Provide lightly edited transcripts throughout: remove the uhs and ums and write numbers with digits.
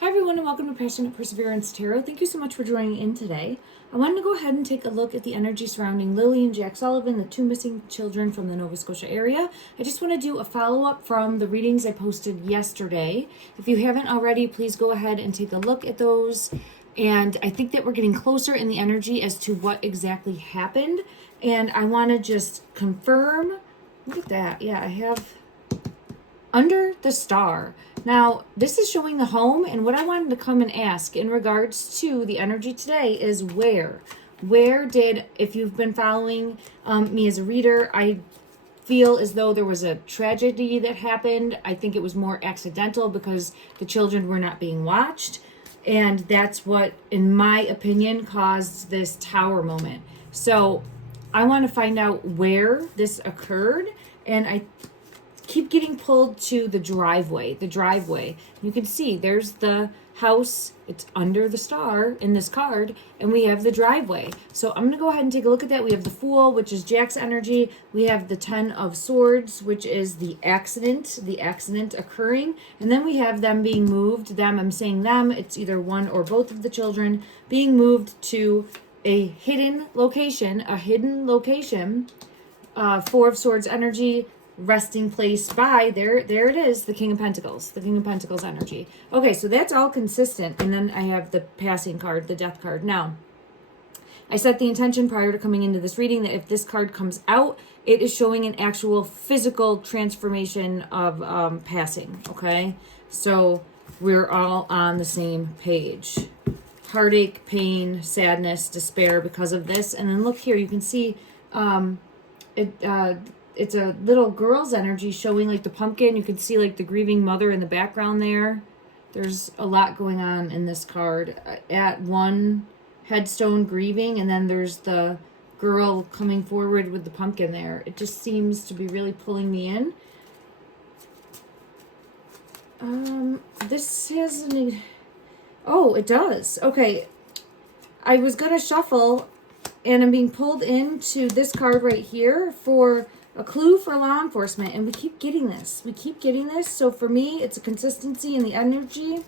Hi everyone and welcome to Passionate Perseverance Tarot. Thank you so much for joining in today. I wanted to go ahead and take a look at the energy surrounding Lily and Jack Sullivan, the two missing children from the Nova Scotia area. I just want to do a follow-up from the readings I posted yesterday. If you haven't already, please go ahead and take a look at those. And I think that we're getting closer in the energy as to what exactly happened. And I want to just confirm, look at that. Yeah, I have under the star. Now, this is showing the home, and what I wanted to come and ask in regards to the energy today is where did, if you've been following me as a reader, I feel as though there was a tragedy that happened. I think it was more accidental because the children were not being watched, and that's what, in my opinion, caused this tower moment. So I want to find out where this occurred, and I keep getting pulled to the driveway. You can see there's the house. It's under the star in this card, and we have the driveway. So I'm going to go ahead and take a look at that. We have the Fool, which is Jack's energy. We have the Ten of Swords, which is the accident occurring. And then we have them being moved. I'm saying them. It's either one or both of the children being moved to a hidden location. Four of Swords energy, resting place by there it is, the King of Pentacles energy. Okay, so that's all consistent. And then I have the passing card, the death card. Now, I set the intention prior to coming into this reading that if this card comes out, it is showing an actual physical transformation of passing. Okay, so we're all on the same page. Heartache, pain, sadness, despair because of this. And then look here, you can see it's a little girl's energy showing like the pumpkin. You can see like the grieving mother in the background there. There's a lot going on in this card. At one headstone grieving, and then there's the girl coming forward with the pumpkin there. It just seems to be really pulling me in. This has oh, it does. Okay. I was going to shuffle, and I'm being pulled into this card right here for a clue for law enforcement, and we keep getting this. So for me, it's a consistency in the energy,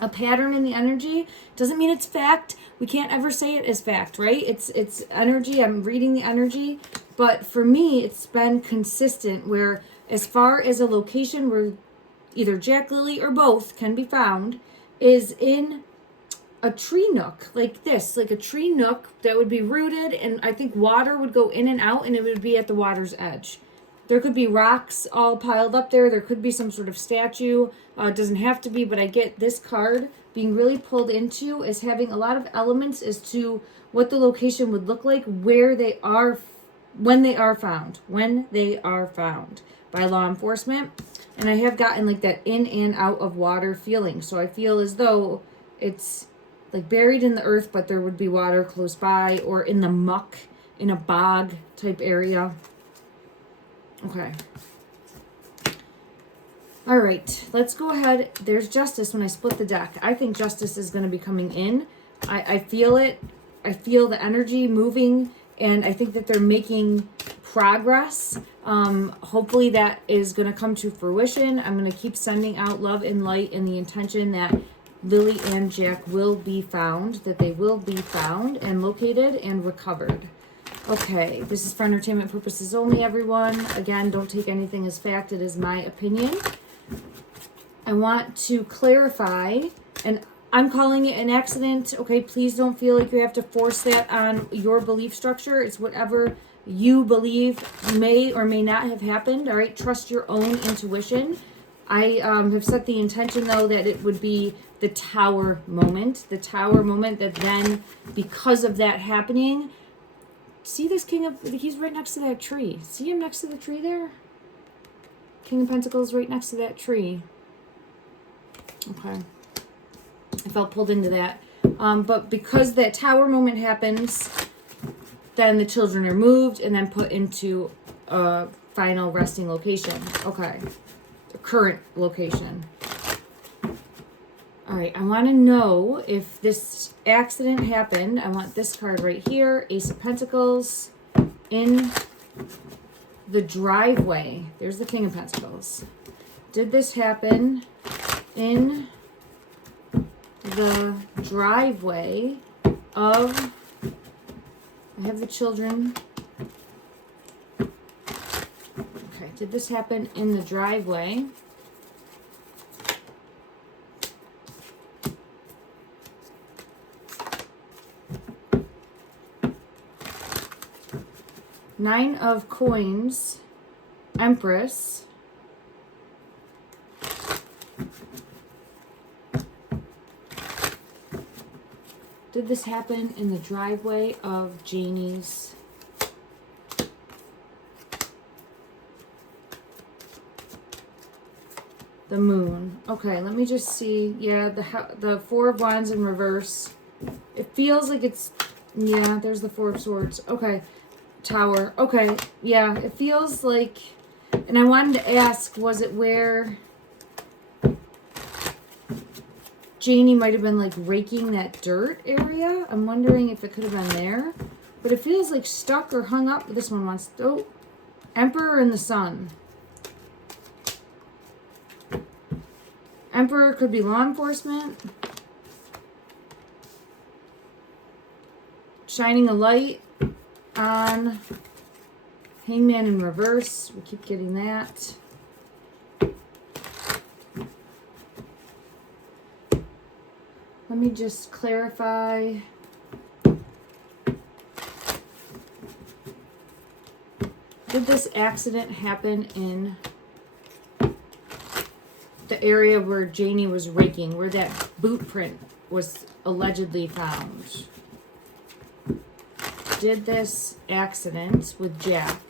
a pattern in the energy. Doesn't mean it's fact. We can't ever say it is fact, right? It's energy. I'm reading the energy. But for me, it's been consistent where as far as a location where either Jack, Lily, or both can be found is in a tree nook like this, like a tree nook that would be rooted, and I think water would go in and out, and it would be at the water's edge. There could be rocks all piled up there. There could be some sort of statue. It doesn't have to be, but I get this card being really pulled into as having a lot of elements as to what the location would look like, where they are, when they are found by law enforcement. And I have gotten like that in and out of water feeling. So I feel as though it's like buried in the earth, but there would be water close by, or in the muck, in a bog type area. Okay. All right, let's go ahead. There's justice when I split the deck. I think justice is going to be coming in. I feel it. I feel the energy moving, and I think that they're making progress. Hopefully that is going to come to fruition. I'm going to keep sending out love and light and the intention that Lily and Jack will be found, that they will be found and located and recovered. Okay, this is for entertainment purposes only, everyone. Again, don't take anything as fact. It is my opinion. I want to clarify, and I'm calling it an accident. Okay, please don't feel like you have to force that on your belief structure. It's whatever you believe may or may not have happened. All right, trust your own intuition. I have set the intention, though, that it would be the tower moment that then, because of that happening, see this he's right next to that tree. See him next to the tree there? King of Pentacles right next to that tree. Okay. I felt pulled into that. But because that tower moment happens, then the children are moved and then put into a final resting location. Okay. The current location. All right, I want to know if this accident happened. I want this card right here, Ace of Pentacles, in the driveway. There's the King of Pentacles. Did this happen in the driveway of, I have the children. Okay, did this happen in the driveway? Nine of Coins, Empress. Did this happen in the driveway of Jennie's? The Moon. Okay, let me just see. Yeah, the Four of Wands in reverse. It feels like it's, yeah, there's the Four of Swords. Okay, Tower. Okay, yeah, it feels like, and I wanted to ask, was it where Jennie might have been like raking that dirt area? I'm wondering if it could have been there. But it feels like stuck or hung up. This one wants, oh, Emperor and the Sun. Emperor could be law enforcement. Shining a light on Hangman in reverse. We keep getting that. Let me just clarify. Did this accident happen in the area where Jennie was raking, where that boot print was allegedly found? Did this accident with Jack,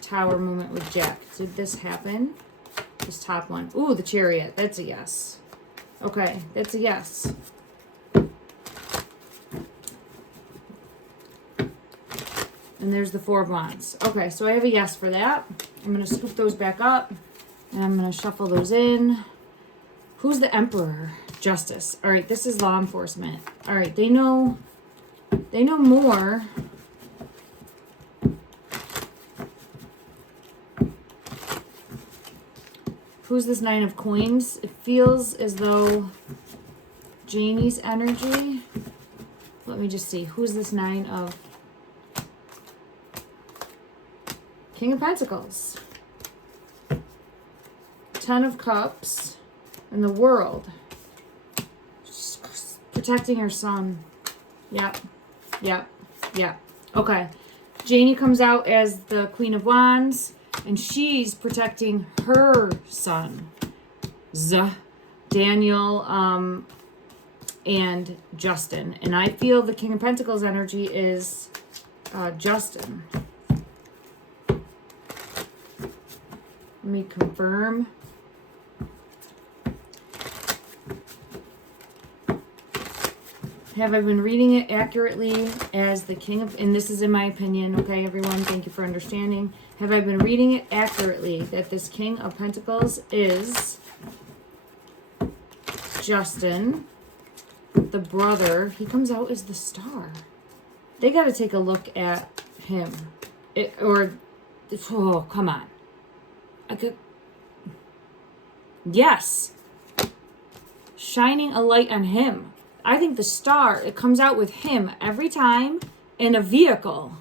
Tower moment with Jack, did this happen? This top one. Ooh, the Chariot. That's a yes. Okay, that's a yes. And there's the Four of Wands. Okay, so I have a yes for that. I'm going to scoop those back up. And I'm going to shuffle those in. Who's the Emperor? Justice. All right, this is law enforcement. All right, they know more. Who's this Nine of Coins? It feels as though Jennie's energy. Let me just see. Who's this Nine of King of Pentacles? Ten of Cups and the World. Just protecting her son. Yep. Yep. Yep. Okay. Jennie comes out as the Queen of Wands, and she's protecting her son, Daniel, and Justin. And I feel the King of Pentacles energy is Justin. Let me confirm. Have I been reading it accurately as the King of, and this is in my opinion, okay, everyone, thank you for understanding. Have I been reading it accurately that this King of Pentacles is Justin, the brother? He comes out as the Star. They got to take a look at him. Oh, come on. I could, yes. Shining a light on him. I think the Star, it comes out with him every time in a vehicle.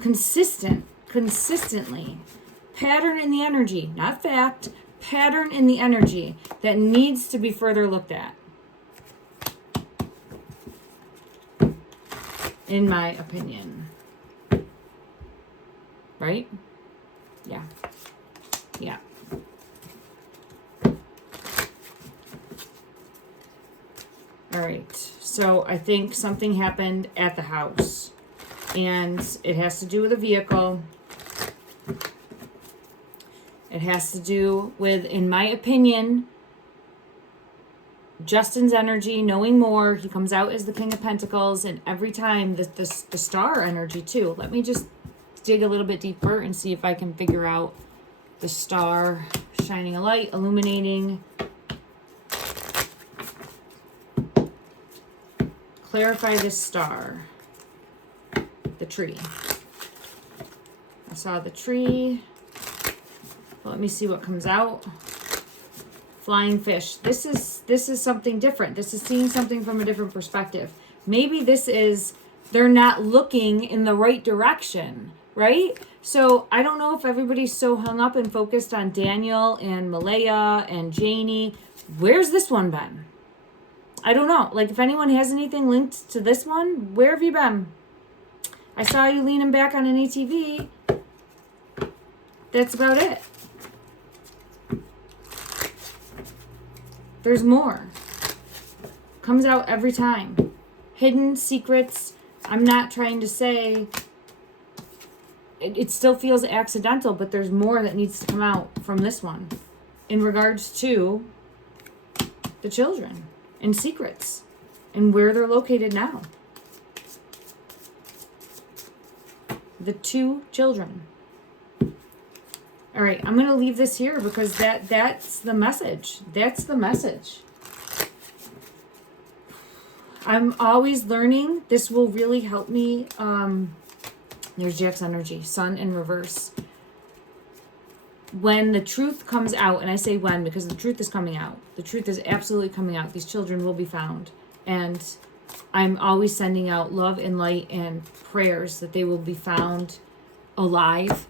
Consistently. Pattern in the energy, not fact. Pattern in the energy that needs to be further looked at. In my opinion. Right? Yeah. Yeah. All right, so I think something happened at the house, and it has to do with a vehicle. It has to do with, in my opinion, Justin's energy, knowing more. He comes out as the King of Pentacles, and every time the Star energy too. Let me just dig a little bit deeper and see if I can figure out the Star shining a light, illuminating. Clarify this Star. The tree. I saw the tree. Well, let me see what comes out flying fish. This is something different. This is seeing something from a different perspective. Maybe this is they're not looking in the right direction, right? So I don't know if everybody's so hung up and focused on Daniel and Malaya and Jennie. Where's this one been? I don't know. Like, if anyone has anything linked to this one, where have you been? I saw you leaning back on an ATV. That's about it. There's more. Comes out every time. Hidden secrets. I'm not trying to say it still feels accidental, but there's more that needs to come out from this one in regards to the children and secrets and where they're located now. The 2 children. All right, I'm going to leave this here because that's the message. That's the message. I'm always learning. This will really help me. There's Jack's energy, sun in reverse. When the truth comes out, and I say when because the truth is coming out. The truth is absolutely coming out. These children will be found. And I'm always sending out love and light and prayers that they will be found alive.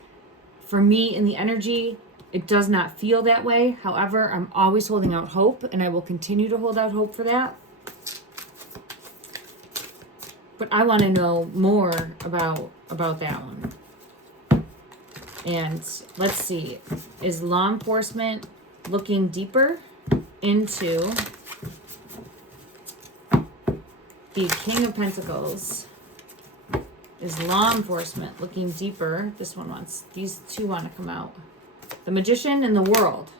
For me, in the energy, it does not feel that way. However, I'm always holding out hope, and I will continue to hold out hope for that. But I want to know more about that one. And let's see. Is law enforcement looking deeper into the King of Pentacles? Is law enforcement looking deeper? This one wants, these 2 want to come out. The Magician and the World.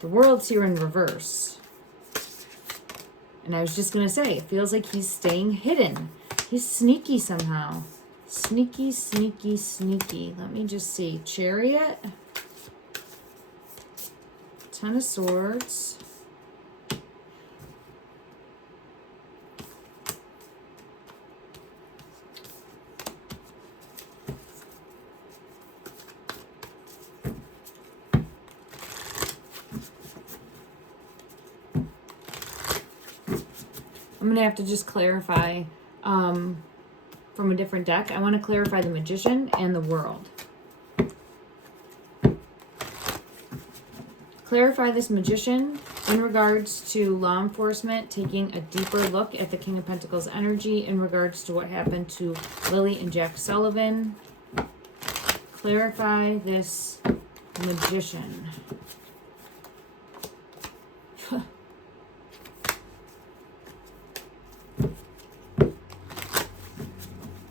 The World's here in reverse. And I was just going to say, it feels like he's staying hidden. He's sneaky somehow. Sneaky, sneaky, sneaky. Let me just see. Chariot. 10 of Swords. I'm going to have to just clarify from a different deck. I want to clarify the Magician and the World. Clarify this Magician in regards to law enforcement taking a deeper look at the King of Pentacles energy in regards to what happened to Lilly and Jack Sullivan. Clarify this Magician.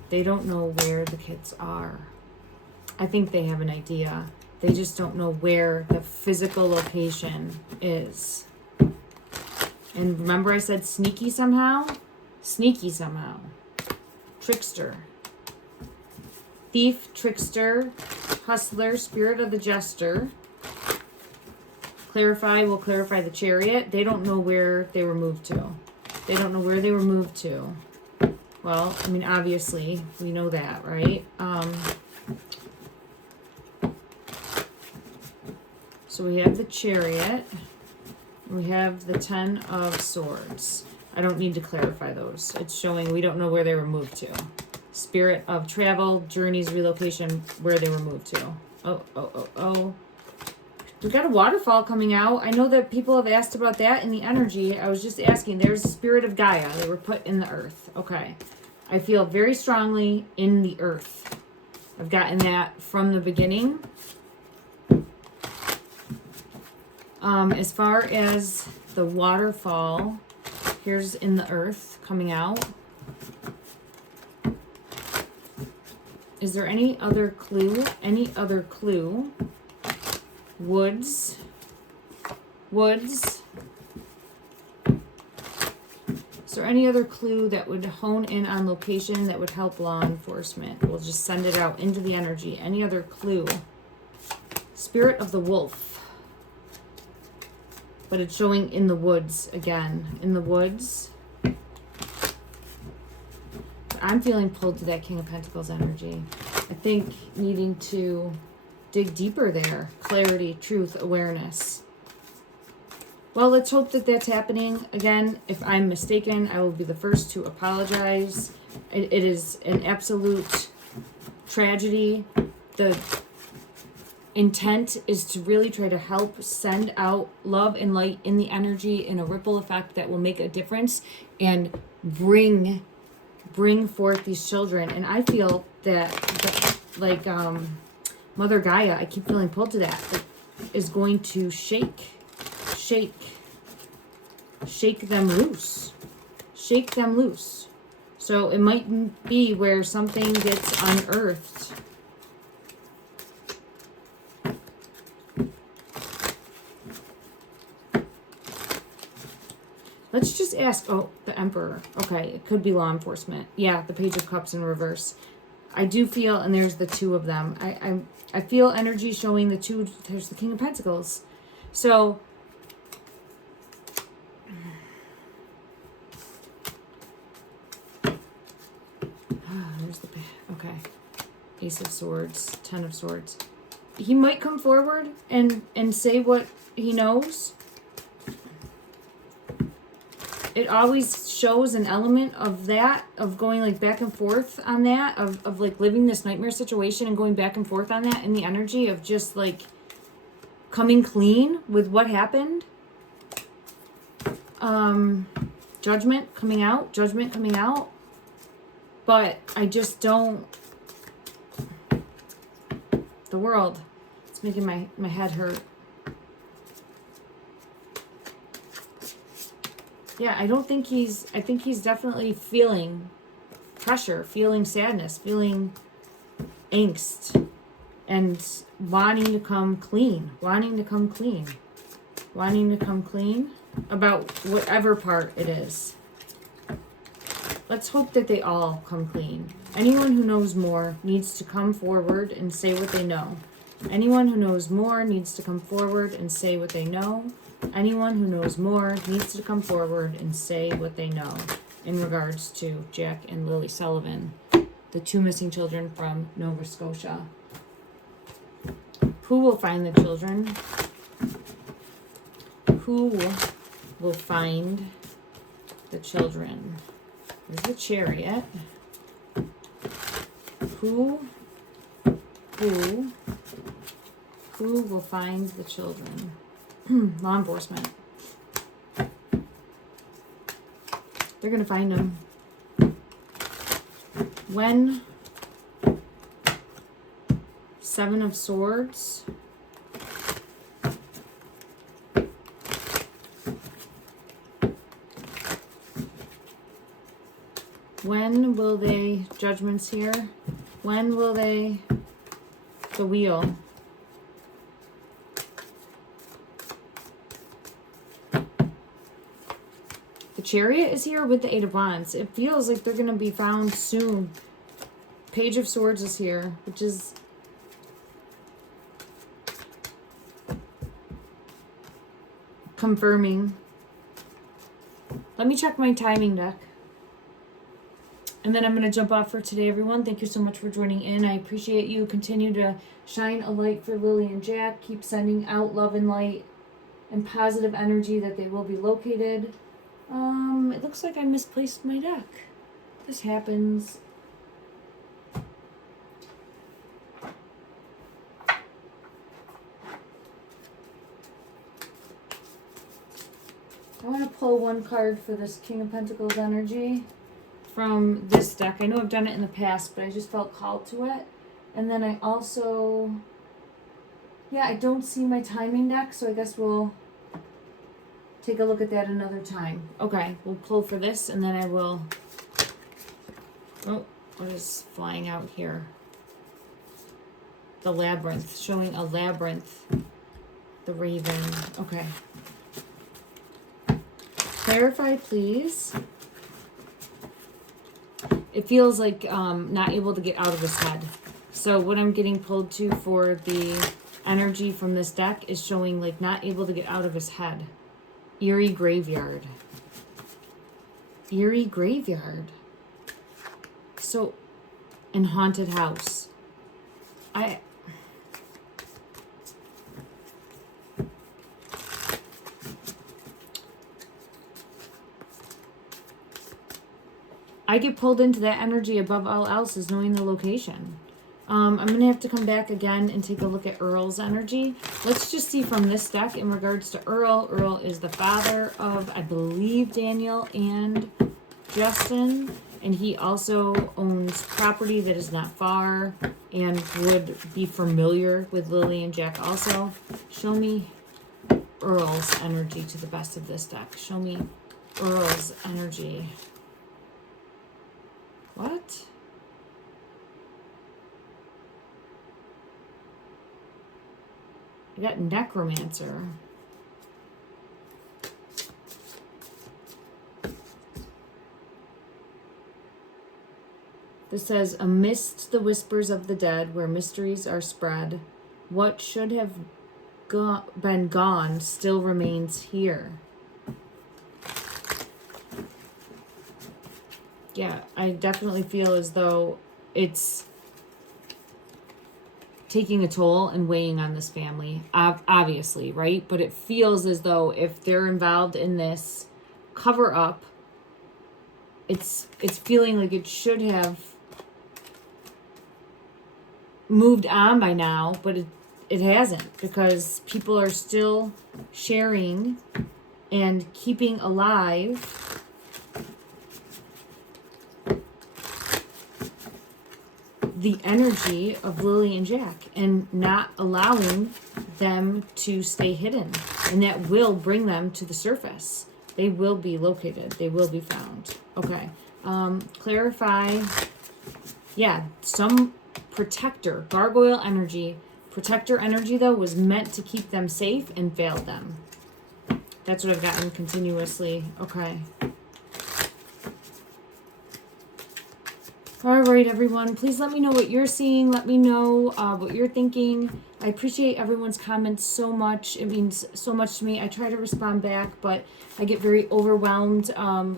They don't know where the kids are. I think they have an idea. They just don't know where the physical location is. And remember I said sneaky somehow? Sneaky somehow. Trickster. Thief, trickster, hustler, spirit of the jester. Clarify, will clarify the Chariot. They don't know where they were moved to. They don't know where they were moved to. Well, I mean, obviously, we know that, right? So we have the Chariot. We have the 10 of Swords. I don't need to clarify those. It's showing we don't know where they were moved to. Spirit of travel, journeys, relocation, where they were moved to. Oh. We got a waterfall coming out. I know that people have asked about that in the energy. I was just asking. There's the spirit of Gaia. They were put in the earth. Okay. I feel very strongly in the earth. I've gotten that from the beginning. As far as the waterfall, here's in the earth coming out. Is there any other clue? Any other clue? Woods. Is there any other clue that would hone in on location that would help law enforcement? We'll just send it out into the energy. Any other clue? Spirit of the wolf. But it's showing in the woods again. In the woods. I'm feeling pulled to that King of Pentacles energy. I think needing to dig deeper there. Clarity, truth, awareness. Well, let's hope that that's happening. Again, if I'm mistaken, I will be the first to apologize. It is an absolute tragedy. The intent is to really try to help send out love and light in the energy in a ripple effect that will make a difference and bring forth these children. And I feel that like Mother Gaia, I keep feeling pulled to that, is going to shake them loose. Shake them loose. So it might be where something gets unearthed. Let's just ask, oh, the Emperor. Okay, it could be law enforcement. Yeah, the Page of Cups in reverse. I do feel, and there's the two of them. I feel energy showing the two, there's the King of Pentacles. So, there's the, okay. Ace of Swords, Ten of Swords. He might come forward and say what he knows. It always shows an element of that, of going like back and forth on that, of like living this nightmare situation and going back and forth on that in the energy of just like coming clean with what happened. Judgment coming out. But I just don't, the world, it's making my head hurt. Yeah, I think he's definitely feeling pressure, feeling sadness, feeling angst, and wanting to come clean about whatever part it is. Let's hope that they all come clean. Anyone who knows more needs to come forward and say what they know. Anyone who knows more needs to come forward and say what they know. Anyone who knows more needs to come forward and say what they know in regards to Jack and Lily Sullivan, the two missing children from Nova Scotia. Who will find the children? Who will find the children? There's the Chariot. Who will find the children? Law enforcement. They're going to find them. When? Seven of Swords. When will they, Judgment's here. When will they, the Wheel. The Chariot is here with the Eight of Wands. It feels like they're going to be found soon. Page of Swords is here, which is confirming. Let me check my timing deck. And then I'm going to jump off for today, everyone. Thank you so much for joining in. I appreciate you. Continue to shine a light for Lily and Jack. Keep sending out love and light and positive energy that they will be located. It looks like I misplaced my deck. This happens. I want to pull one card for this King of Pentacles energy from this deck. I know I've done it in the past, but I just felt called to it. And then I also, yeah, I don't see my timing deck, so I guess we'll take a look at that another time. Okay, we'll pull for this, and then I will, oh, what is flying out here? The Labyrinth, showing a labyrinth. The Raven, okay. Clarify, please. It feels like not able to get out of his head. So what I'm getting pulled to for the energy from this deck is showing like not able to get out of his head. Eerie graveyard. Eerie graveyard. So, and haunted house. I get pulled into that energy above all else is knowing the location. I'm going to have to come back again and take a look at Earl's energy. Let's just see from this deck in regards to Earl. Earl is the father of, I believe, Daniel and Justin. And he also owns property that is not far and would be familiar with Lily and Jack also. Show me Earl's energy to the best of this deck. Show me Earl's energy. What? I got Necromancer. This says, amidst the whispers of the dead, where mysteries are spread, what should have been gone still remains here. Yeah, I definitely feel as though it's taking a toll and weighing on this family, obviously, right? But it feels as though if they're involved in this cover up, it's feeling like it should have moved on by now, but it hasn't, because people are still sharing and keeping alive the energy of Lily and Jack and not allowing them to stay hidden. And that will bring them to the surface. They will be located. They will be found. Okay. Clarify. Yeah, some protector, gargoyle energy. Protector energy, though, was meant to keep them safe and failed them. That's what I've gotten continuously. Okay. All right, everyone. Please let me know what you're seeing. Let me know what you're thinking. I appreciate everyone's comments so much. It means so much to me. I try to respond back, but I get very overwhelmed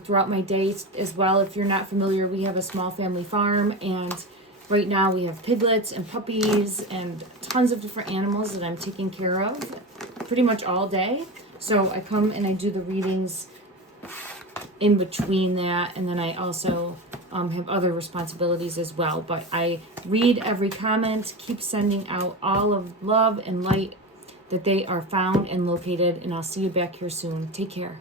throughout my day as well. If you're not familiar, we have a small family farm, and right now we have piglets and puppies and tons of different animals that I'm taking care of pretty much all day. So I come and I do the readings in between that, and then I also have other responsibilities as well. But I read every comment, keep sending out all of love and light that they are found and located, and I'll see you back here soon. Take care.